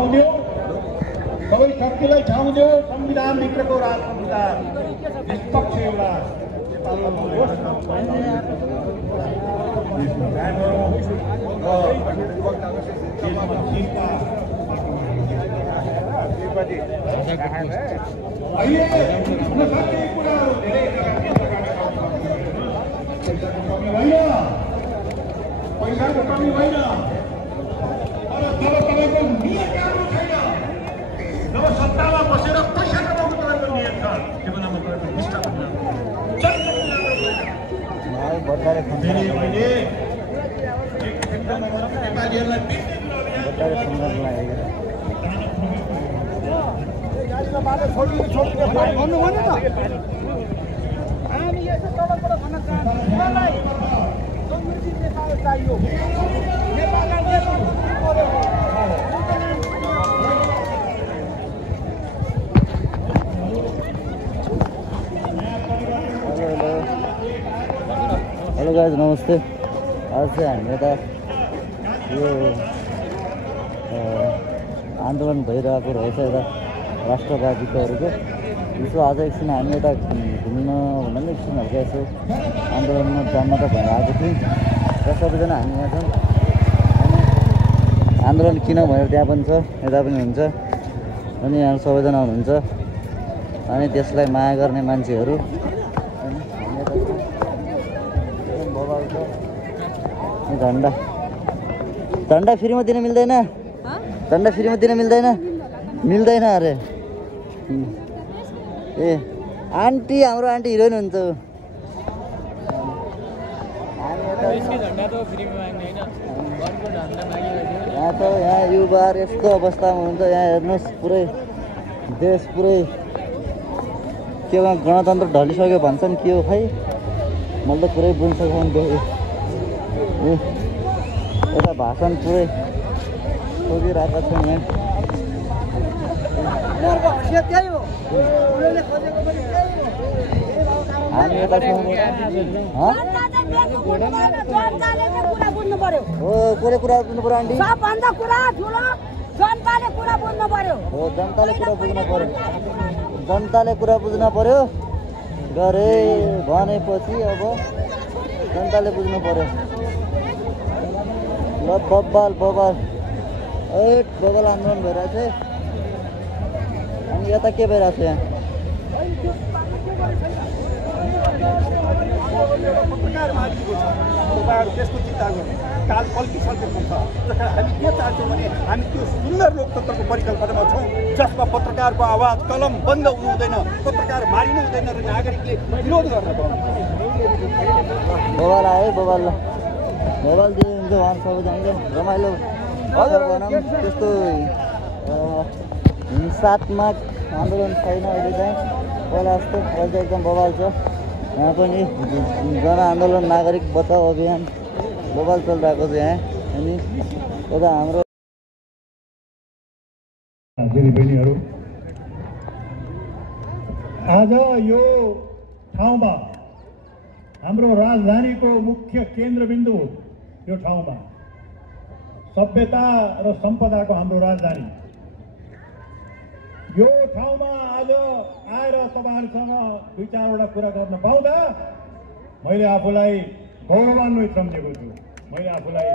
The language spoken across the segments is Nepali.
ठाउँ दियो, सबै शक्तिलाई ठाउँ दियो। संविधानभित्रको राजसंस्था निष्पक्ष एउटा अहिले हुन सक्ने कुराहरू धेरै पैसाको कमी होइन, तर जब तपाईँको नियत राम्रो छैन, जब सत्तामा बसेर पैसा कमाउनु तपाईँको नियत छ, त्यो बेलामा तपाईँको निष्ठा पनि फेरि अहिले एकदम नेपालीहरूलाई हेलो गाइज, नमस्ते। आज चाहिँ हामी यता यो आन्दोलन भइरहेको रहेछ यता राष्ट्रवादीकोहरूको। यसो आज एकछिन हामी यता घुम्न भन्दा पनि एकछिन हल्का यसो आन्दोलनमा जान्न त भनेर आएको थियौँ र सबैजना हामी यहाँ छौँ। अनि आन्दोलन किन भनेर त्यहाँ पनि छ, यता पनि हुन्छ, अनि यहाँ सबैजना हुनुहुन्छ, अनि त्यसलाई माया गर्ने मान्छेहरू। झन्डा झन्डा फ्रीमा दिन मिल्दैन, झन्डा फ्रीमा दिन मिल्दैन, मिल्दैन अरे। ए आन्टी, हाम्रो आन्टी हिरोइन हुन्छ। यहाँ त यहाँ युवाहरू यस्तो अवस्थामा हुन्छ। यहाँ हेर्नुहोस्, पुरै देश पुरै के गणतन्त्र ढलिसक्यो भन्छन्, के हो खै, मैले त पुरै बुझ्न सक्दैन। यता भाषण पुरै सोधिरहेका छौँ यहाँ। हामी यता छौँ। हो, कसले कुरा बुझ्नु पऱ्यो आन्टी? सबभन्दा कुरा ठुलो जनताले कुरा बुझ्नु पर्यो। हो, जनताले कुरा बुझ्नु पऱ्यो, जनताले कुरा बुझ्नु पऱ्यो गरे भनेपछि अब जनताले बुझ्नु पऱ्यो। ल बब्बाल बब्बाल बब्बाल आन्दोलन भइरहेको छ। अनि यता के भइरहेको छ? यहाँ त्यसको चिन्ता गर्नु काल पल्टिसकेको छ। हामी के चाहन्छौँ भने हामी त्यो सुन्दर लोकतन्त्रको परिकल्पनामा छौँ जसमा पत्रकारको आवाज कलम बन्द हुनु हुँदैन, पत्रकार मारिनु हुँदैन र नागरिकले विरोध गर्न पाउँछ। बबाल आयो, बबाल बबाल दिए हुन्छ। उहाँ सबैजनाले रमाइलो भनौँ, त्यस्तो हिंसात्मक आन्दोलन छैन अहिले चाहिँ, पहिला जस्तो। अहिले चाहिँ एकदम बबाल छ। यहाँ पनि जनआन्दोलन नागरिक बचाउ अभियान बबाल चलिरहेको छ यहाँ। अनि यता हाम्रो दिदीबहिनीहरू, आज यो ठाउँमा हाम्रो राजधानीको मुख्य केन्द्रबिन्दु यो ठाउँमा सभ्यता र सम्पदाको हाम्रो राजधानी यो ठाउँमा आज आएर तपाईँहरूसँग दुई चारवटा कुरा गर्न पाउँदा मैले आफूलाई गौरवान्वित सम्झेको छु, मैले आफूलाई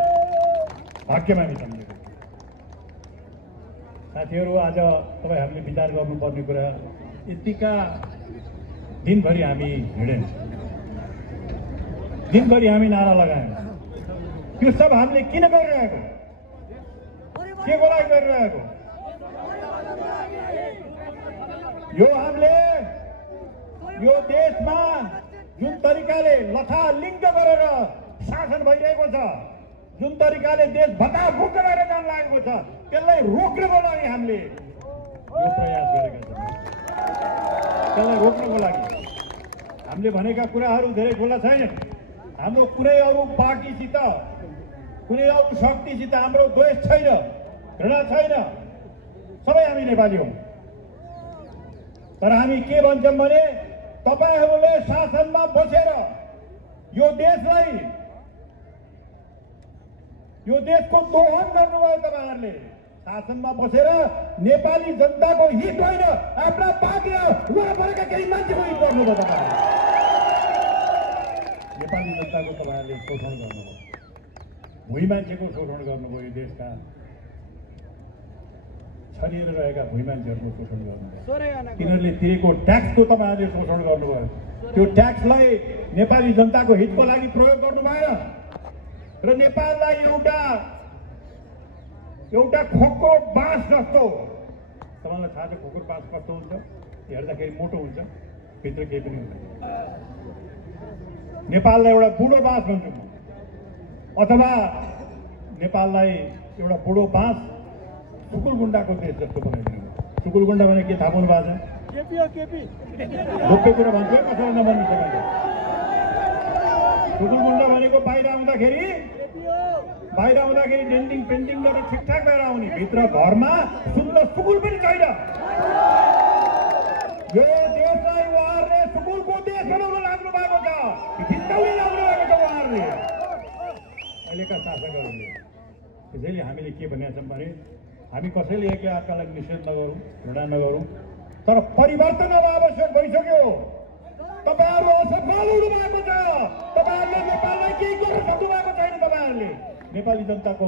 भाग्यमानी सम्झेको छु। साथीहरू, आज तपाईँहरूले विचार गर्नुपर्ने कुरा, यतिका दिनभरि हामी हिँडेन, दिनभरि हामी नारा लगायौँ। त्यो सब हामीले किन गरिरहेको, के को लागि गरिरहेको? यो हामीले यो देशमा जुन तरिकाले लथालिङ्ग गरेर शासन भइरहेको छ, जुन तरिकाले देश भत्ताभुक भएर जान लागेको छ, त्यसलाई रोक्नको लागि हामीले यो प्रयास गरेका छौँ। त्यसलाई रोक्नको लागि हामीले भनेका कुराहरू धेरै खुला छैनन्। हाम्रो कुनै अरू पार्टीसित, कुनै अरू शक्तिसित हाम्रो द्वेष छैन, घृणा छैन, सबै हामी नेपाली हौँ। तर हामी के भन्छौँ भने तपाईहरूले शासनमा बसेर यो देशको दोहन गर्नुभयो। तपाईहरूले शासनमा बसेर नेपाली जनताको हित होइन आफ्ना पार्टी र वरपरका केही मान्छेको हित गर्नुभयो तपाईँ। नेपाली जनताको तपाईँहरूले शोषण गर्नुभयो, भुइँ मान्छेको शोषण गर्नुभयो, यो देशका छरिएर रहेका भुइँ मान्छेहरूको शोषण गर्नुभयो। तिनीहरूले तिरेको ट्याक्सको तपाईँहरूले शोषण गर्नुभयो। त्यो ट्याक्सलाई नेपाली जनताको हितको लागि प्रयोग गर्नु भएन र नेपाललाई एउटा खोक्रो बाँस जस्तो, तपाईँलाई थाहा छ खोक्रो बाँस कस्तो हुन्छ, हेर्दाखेरि मोटो हुन्छ, भित्र केही पनि हुँदैन। नेपाललाई एउटा बुढो बाँस भन्छु म, अथवा नेपाललाई एउटा बुढो बाँस सुकुलगुण्डाको देश जस्तो बनाइदिनु। सुकुलगुण्डा भने के थाहा पाउनु भएको छ? गोप्य कुरा भन्छु है, कसैलाई नभन्नु तपाईँले। सुकुलगुण्डा भनेको बाहिर आउँदाखेरि डेन्टिङ पेन्टिङ गरेर ठिकठाक भएर आउने, भित्र घरमा सुन्दर सुकुल पनि छैन। यो देशलाई उहाँहरूले सुकुलको देश बनाउन लाग्नु भएको छ, हिन्दाउन लाग्नु भएको छ उहाँहरूले, अहिलेका शासकहरूले। त्यसैले हामीले के भनेका छौँ भने हामी कसैले एकै अर्कालाई निषेध नगरौँ, घृणा नगरौँ, तर परिवर्तन अब आवश्यक भइसक्यो। तपाईँहरू असफल हुनु भएको छ, तपाईँहरूले नेपाललाई केही गर्न सक्नु भएको छैन। तपाईँहरूले नेपाली जनताको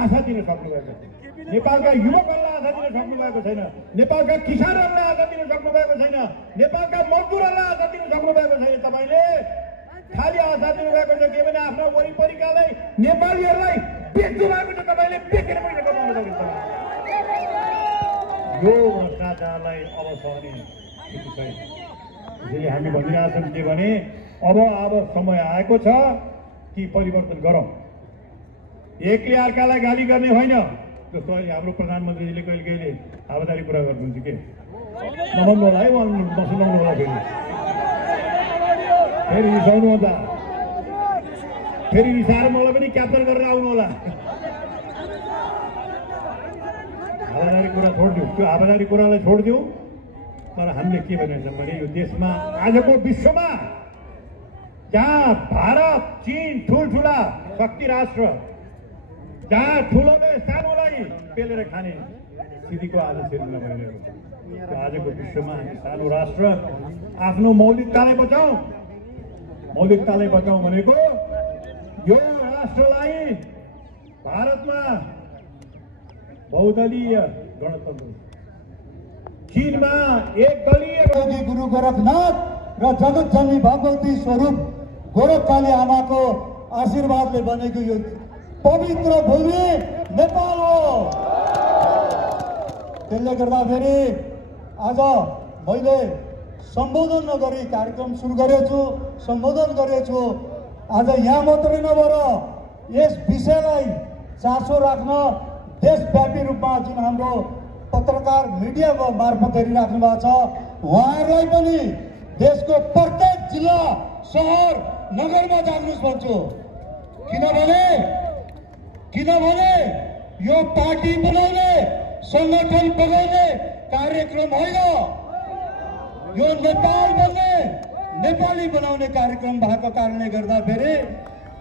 आशा दिन सक्नु भएको छैन, नेपालका युवकहरूलाई आशा दिन सक्नु भएको छैन, नेपालका किसानहरूलाई आशा दिन सक्नु भएको छैन, नेपालका मजदुरहरूलाई आशा दिन सक्नु भएको छैन। तपाईँले खालि आशा दिनुभएको छ के भने आफ्ना वरिपरिकालाई नेपालीहरूलाई बेच्नु भएको छ। तपाईँले बेचेर पैसा कमाउनु सकिन्छ। यो भ्रष्टाचारलाई अब सहने स्थिति छैन। त्यसैले हामी भनिरहेका छौँ के भने अब समय आएको छ कि परिवर्तन गरौँ। एकले अर्कालाई गाली गर्ने होइन। जस्तो अहिले हाम्रो प्रधानमन्त्रीजीले कहिले कहिले हावादारी कुरा गर्नुहुन्छ के, नभन्नु होला है, नसुनाउनु होला, फेरि रिसाउनु होला, फेरि रिसाएर मलाई पनि क्याप्चर गरेर आउनु होला। हावादारी कुरा छोडिदिउँ, त्यो हावादारी कुरालाई छोडिदिउँ। तर हामीले के भनेको छौँ भने यो देशमा आजको विश्वमा जहाँ भारत, चीन ठुल्ठुला शक्ति राष्ट्र, जहाँ ठुलोले सानोलाई पेलेर खाने स्थितिको आज सिर्जना भइरहेको छ। त्यो आजको विश्वमा सानो राष्ट्र आफ्नो मौलिकतालाई बचाउँ। मौलिकतालाई बचाउँ भनेको यो राष्ट्रलाई भारतमा बहुदलीय गणतन्त्र, चीनमा एक दलीय गुरु गोरखनाथ र जगतजननी भगवती स्वरूप गोरखकाली आमाको आशीर्वादले बनेको यो पवित्र भूमि नेपाल हो। त्यसले गर्दाखेरि आज मैले सम्बोधन नगरी कार्यक्रम सुरु गरेछु, सम्बोधन गरेछु। आज यहाँ मात्रै नभएर यस विषयलाई चासो राख्न देशव्यापी रूपमा जुन हाम्रो पत्रकार मिडिया मार्फत हेरिराख्नु भएको छ, उहाँहरूलाई पनि देशको प्रत्येक जिल्ला, सहर, नगरमा जानुहोस् भन्छु। किनभने यो पार्टी बनाउने, संगठन बनाउने कार्यक्रम होइन, यो नेपाल बन्ने, नेपाली बनाउने कार्यक्रम भएको कारणले गर्दाखेरि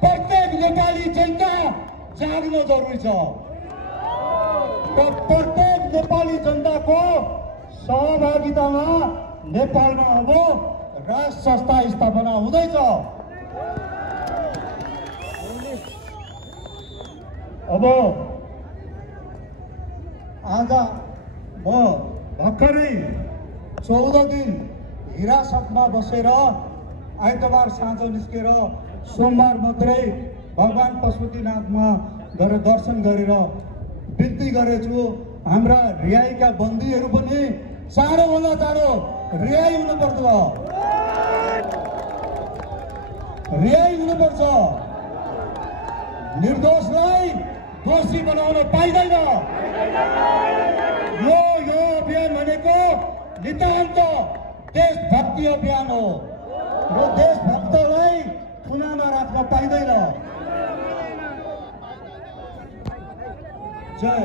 प्रत्येक नेपाली जनता जाग्न जरुरी छ। प्रत्येक नेपाली जनताको सहभागितामा नेपालमा अब राज संस्था स्थापना हुँदैछ। अब आज म भर्खरै 14 दिन हिरासतमा बसेर आइतबार साँझ निस्केर सोमबार मात्रै भगवान पशुपतिनाथमा गएर दर्शन गरेर बिन्ती गरेछु। हाम्रा रिहाईका बन्दीहरू पनि चाँडोभन्दा चाँडो रिहाई हुनुपर्छ, रिहाई हुनुपर्छ। निर्दोषलाई दोषी बनाउन पाइँदैन। यो अभियान भनेको नितान्त देशभक्ति अभियान हो र देशभक्तलाई थुनामा राख्न पाइँदैन। जय